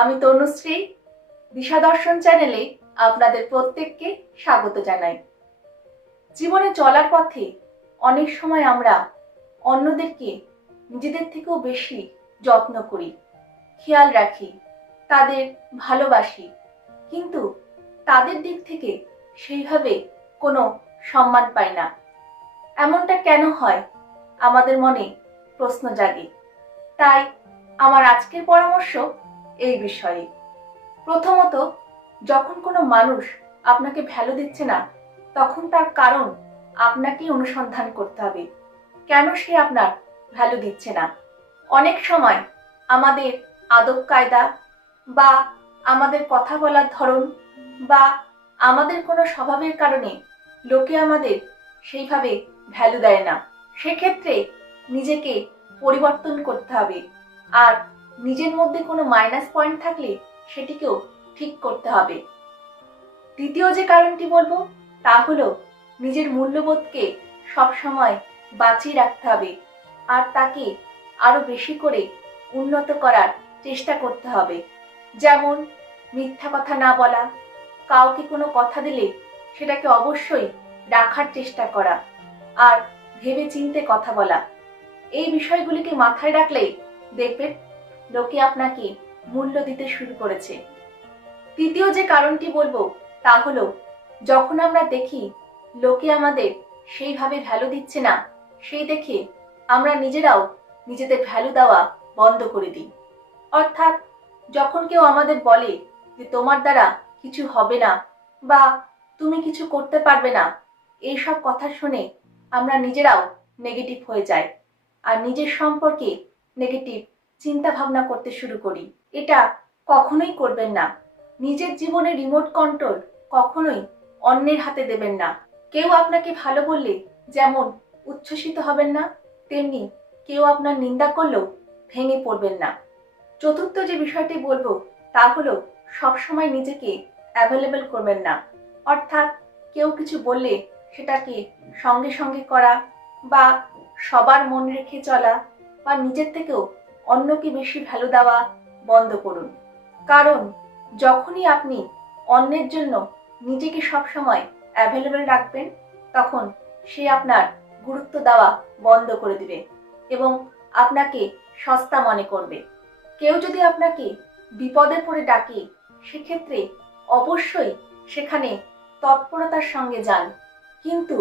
আমি তনুশ্রী, দিশা দর্শন চ্যানেলে আপনাদের প্রত্যেককে স্বাগত জানাই। জীবনে চলার পথে অনেক সময় আমরা অন্যদেরকে নিজেদের থেকেও বেশি যত্ন করি, খেয়াল রাখি, তাদের ভালোবাসি, কিন্তু তাদের দিক থেকে সেইভাবে কোনো সম্মান পাই না। এমনটা কেন হয়? আমাদের মনে প্রশ্ন জাগে। তাই আমার আজকের পরামর্শ এই বিষয়ে। প্রথমত, যখন কোনো মানুষ আপনাকে ভ্যালু দিচ্ছে না, তখন তার কারণ আপনাকেই অনুসন্ধান করতে হবে। কেন সে আপনার ভ্যালু দিচ্ছে না? অনেক সময় আমাদের আদব কায়দা বা আমাদের কথা বলার ধরন বা আমাদের কোনো স্বভাবের কারণে লোকে আমাদের সেইভাবে ভ্যালু দেয় না। সেক্ষেত্রে নিজেকে পরিবর্তন করতে হবে, আর নিজের মধ্যে কোনো মাইনাস পয়েন্ট থাকলে সেটিকেও ঠিক করতে হবে। দ্বিতীয় যে কারণটি বলবো তা হলো নিজের মূল্যবোধকে সবসময় বাঁচিয়ে রাখতে হবে, আর তাকে আরো বেশি করে উন্নত করার চেষ্টা করতে হবে। যেমন মিথ্যা কথা না বলা, কাউকে কোনো কথা দিলে সেটাকে অবশ্যই রাখার চেষ্টা করা, আর ভেবে চিন্তে কথা বলা। এই বিষয়গুলিকে মাথায় রাখলে দেখবেন লোকে আপনাকে মূল্য দিতে শুরু করেছে। তৃতীয় যে কারণটি বলবো তা হলো যখন আমরা দেখি লোকে আমাদের সেইভাবে ভ্যালু দিচ্ছে না, সেই দেখে আমরা নিজেরাও নিজেদের ভ্যালু দেওয়া বন্ধ করে দিই। অর্থাৎ যখন কেউ আমাদের বলে যে তোমার দ্বারা কিছু হবে না বা তুমি কিছু করতে পারবে না, এইসব কথা শুনে আমরা নিজেরাও নেগেটিভ হয়ে যাই আর নিজের সম্পর্কে নেগেটিভ চিন্তা ভাবনা করতে শুরু করি। এটা কখনোই করবেন না। নিজের জীবনে রিমোট কন্ট্রোল কখনোই অন্যের হাতে দেবেন না। কেউ আপনাকে ভালো বললে যেমন উচ্ছ্বসিত হবেন না, তেমনি কেউ আপনার নিন্দা করলেও ভেঙে পড়বেন না। চতুর্থ যে বিষয়টি বলবো তা হলো সবসময় নিজেকে অ্যাভেলেবল করবেন না। অর্থাৎ কেউ কিছু বললে সেটাকে সঙ্গে সঙ্গে করা বা সবার মন রেখে চলা বা নিজের থেকেও অন্যকে বেশি ভ্যালু দেওয়া বন্ধ করুন। কারণ যখনই আপনি অন্যের জন্য নিজেকে সবসময় অ্যাভেলেবল রাখবেন, তখন সে আপনার গুরুত্ব দেওয়া বন্ধ করে দিবে এবং আপনাকে সস্তা মনে করবে। কেউ যদি আপনাকে বিপদে পড়ে ডাকে, সেক্ষেত্রে অবশ্যই সেখানে তৎপরতার সঙ্গে যান। কিন্তু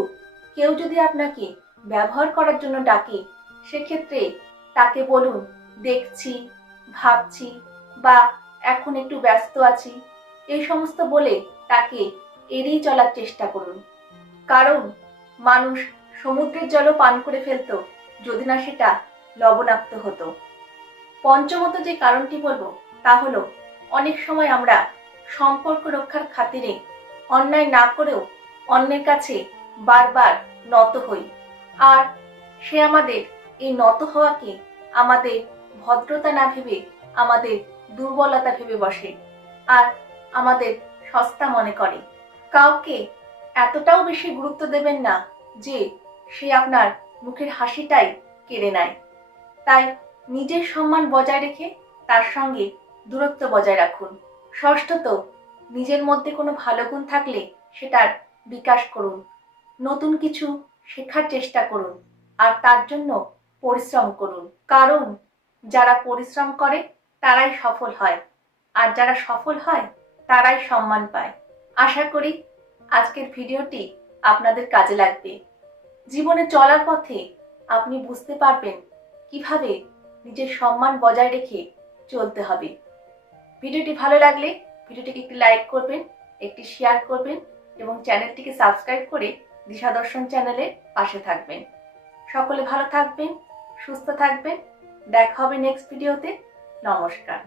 কেউ যদি আপনাকে ব্যবহার করার জন্য ডাকে, সেক্ষেত্রে তাকে বলুন দেখছি, ভাবছি বা এখন একটু ব্যস্ত আছি, এই সমস্ত বলে তাকে এড়িয়ে চলার চেষ্টা করুন। কারণ মানুষ সমুদ্রের জলও পান করে ফেলতো যদি না সেটা লবণাক্ত হতো। পঞ্চমত যে কারণটি বলবো তা হলো অনেক সময় আমরা সম্পর্ক রক্ষার খাতিরে অন্যায় না করেও অন্যের কাছে বারবার নত হই, আর সে আমাদের এই নত হওয়াকে আমাদের ভদ্রতা না ভেবে আমাদের দুর্বলতা ভেবে বসে আর আমাদের সস্তা মনে করে। কাউকে এতটাও বেশি গুরুত্ব দেবেন না যে সে আপনার মুখের হাসিটাই কেড়ে নেয়। তাই নিজের সম্মান বজায় রেখে তার সঙ্গে দূরত্ব বজায় রাখুন। ষষ্ঠত, নিজের মধ্যে কোনো ভালো গুণ থাকলে সেটার বিকাশ করুন। নতুন কিছু শেখার চেষ্টা করুন আর তার জন্য পরিশ্রম করুন। কারণ যারা পরিশ্রম করে তারাই সফল হয়, আর যারা সফল হয় তারাই সম্মান পায়। আশা করি আজকের ভিডিওটি আপনাদের কাজে লাগবে। জীবনে চলার পথে আপনি বুঝতে পারবেন কিভাবে নিজের সম্মান বজায় রেখে চলতে হবে। ভিডিওটি ভালো লাগলে ভিডিওটিকে একটি লাইক করবেন, একটি শেয়ার করবেন এবং চ্যানেলটিকে সাবস্ক্রাইব করে দিশা দর্শন চ্যানেলের পাশে থাকবেন। সকলে ভালো থাকবেন, সুস্থ থাকবেন। দেখা হবে নেক্সট ভিডিওতে। নমস্কার।